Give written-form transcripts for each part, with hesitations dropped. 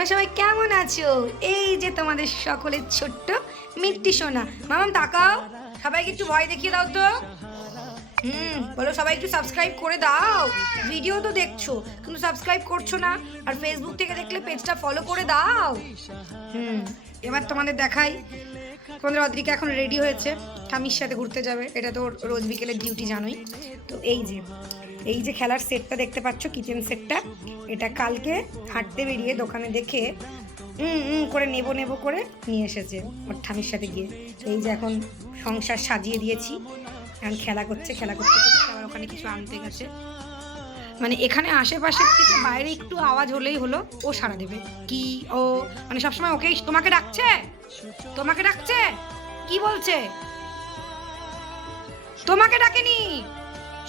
তোমরা সবাই কেমন আছো? এই যে তোমাদের সকলের ছোট্ট মিষ্টি সোনা। মামাম তাকাও, সবাইকে একটু ভয় দেখিয়ে দাও তো। বলো সবাই একটু সাবস্ক্রাইব করে দাও। ভিডিও তো দেখছো কিন্তু সাবস্ক্রাইব করছো না, আর ফেসবুক থেকে দেখলে পেজটা ফলো করে দাও। এবার তোমাদের দেখাই, তোমাদের অদ্রিকা এখন রেডি হয়েছে, ঠামির সাথে ঘুরতে যাবে। এটা তো রোজ বিকেলের ডিউটি জানোই তো। এই যে খেলার সেটটা দেখতে পাচ্ছ, কিচেন সেটটা, এটা কালকে হাঁটতে বেরিয়ে দোকানে দেখে করে নেবো করে নিয়ে এসেছে ওর ঠামির সাথে গিয়ে। তো এই যে এখন সংসার সাজিয়ে দিয়েছি, এখন খেলা করতে আবার ওখানে কিছু আনতে গেছে। মানে এখানে আশেপাশের থেকে বাইরে একটু আওয়াজ হলেই হলো ও সাড়া দেবে। কি ও মানে সবসময় ওকে তোমাকে ডাকছে কি বলছে? তোমাকে ডাকেনি,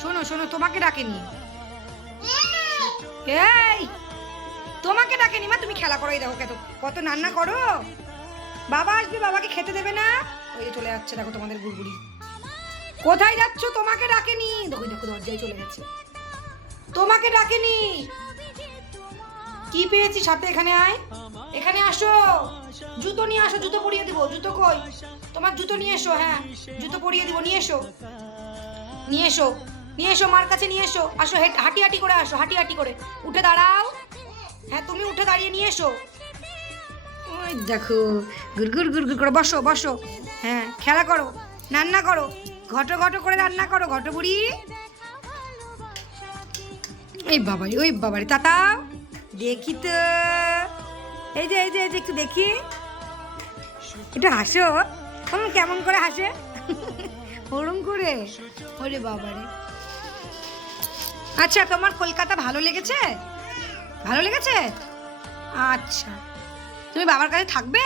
শোনো তোমাকে ডাকেনি, এই তোমাকে ডাকেনি মা। তুমি খেলা করাই দাও, কত রান্না করো। বাবা আসবে, বাবাকে খেতে দেবে না। ওই যে চলে যাচ্ছে, দেখো তোমাদের গুড়গুড়ি। কোথায় যাচ্ছ? তোমাকে ডাকেনি। দেখো দরজায় চলে গেছে, তোমাকে ডাকেনি। কি পেয়েছি সাথে? এখানে আয়, এখানে আসো, জুতো নিয়ে আসো, জুতো পরিয়ে দিব। জুতো কই তোমার? জুতো নিয়ে এসো। হ্যাঁ, জুতো পরিয়ে দিব, নিয়ে এসো মার কাছে নিয়ে এসো। আসো, হাঁটি করে আসো, হাঁটি করে উঠে দাঁড়াও। হ্যাঁ, তুমি উঠে দাঁড়িয়ে নিয়ে এসো। ওই দেখো গুড় করে বসো। হ্যাঁ, খেলা করো, রান্না করো, ঘট করে রান্না করো, ঘট বুড়ি। ওই বাবারি তাতা দেখি তো। এই যে একটু দেখি, একটু হাসো। কেমন করে হাসে? ওরম করে। ওরে বাবারে। আচ্ছা, তোমার কলকাতা ভালো লেগেছে? আচ্ছা, তুমি বাবার কাছে থাকবে?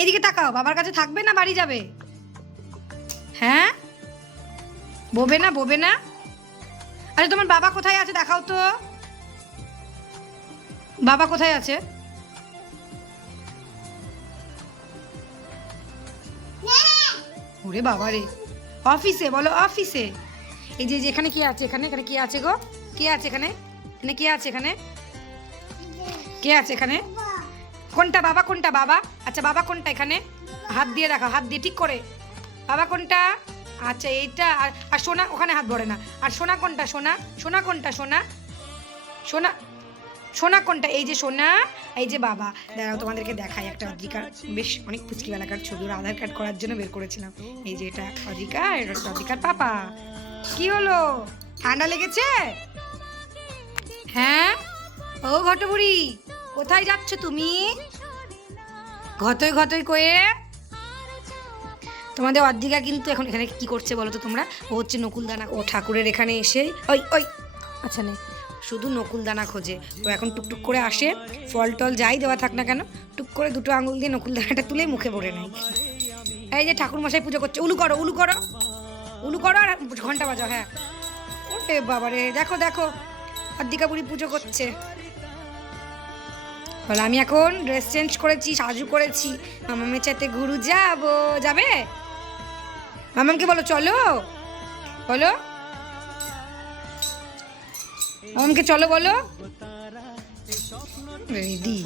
এদিকে তাকাও, বাবার কাছে থাকবে না বাড়ি যাবে? হ্যাঁ, বোবে না। আচ্ছা, তোমার বাবা কোথায় আছে দেখাও তো। বাবা কোথায় আছে? ওরে বাবা রে, অফিসে। বলো অফিসে। এই যে এখানে কি আছে? এখানে কি আছে গো? কে আছে এখানে? কে আছে এখানে? কোনটা বাবা? বাবা? আচ্ছা, বাবা কোনটা এখানে? হাত দিয়ে দেখাও, হাত দিয়ে ঠিক করে। বাবা কোনটা? আচ্ছা, এইটা। আর সোনা ওখানে হাত ভরে না। আর সোনা কোনটা? সোনা কোনটা? সোনা কোনটা? এই যে সোনা, এই যে বাবা। দাঁড়াও, তোমাদেরকে দেখাই একটা অদ্রিকার বেশ অনেক পুচকি বেলাকার ছবি, ওর আধার কার্ড করার জন্য বের করেছিলাম। এই যে এটা অদ্রিকা, এটা অদ্রিকার পাপা। কি হলো, ঠান্ডা লেগেছে? হ্যাঁ, ও ঘটবুড়ি, কোথায় যাচ্ছ তুমি? ঘতই কয়ে। তোমাদের অদ্রিকা কিন্তু এখন এখানে কি করছে বলো তো তোমরা? ও হচ্ছে নকুলদানা, ও ঠাকুরের এখানে এসে ওই আচ্ছা নেই, শুধু নকুলদানা খোঁজে। ও এখন টুকটুক করে আসে, ফল টল যাই দেওয়া থাক না কেন, টুক করে দুটো আঙুল দিয়ে নকুলদানাটা তুলে মুখে ভরে নেয়। এই যে ঠাকুর মশাই পুজো করছে, উলু করো আর ঘন্টা বাজাও। হ্যাঁ, ওরে বাবারে, দেখো অদ্রিকা বুড়ি পুজো করছে। বলে আমি এখন ড্রেস চেঞ্জ করেছি, সাজু করেছি, মামামের চাইতে ঘুরু যাবে। মামামকে বলো চলো, মামামকে চলো বলো। রেডি।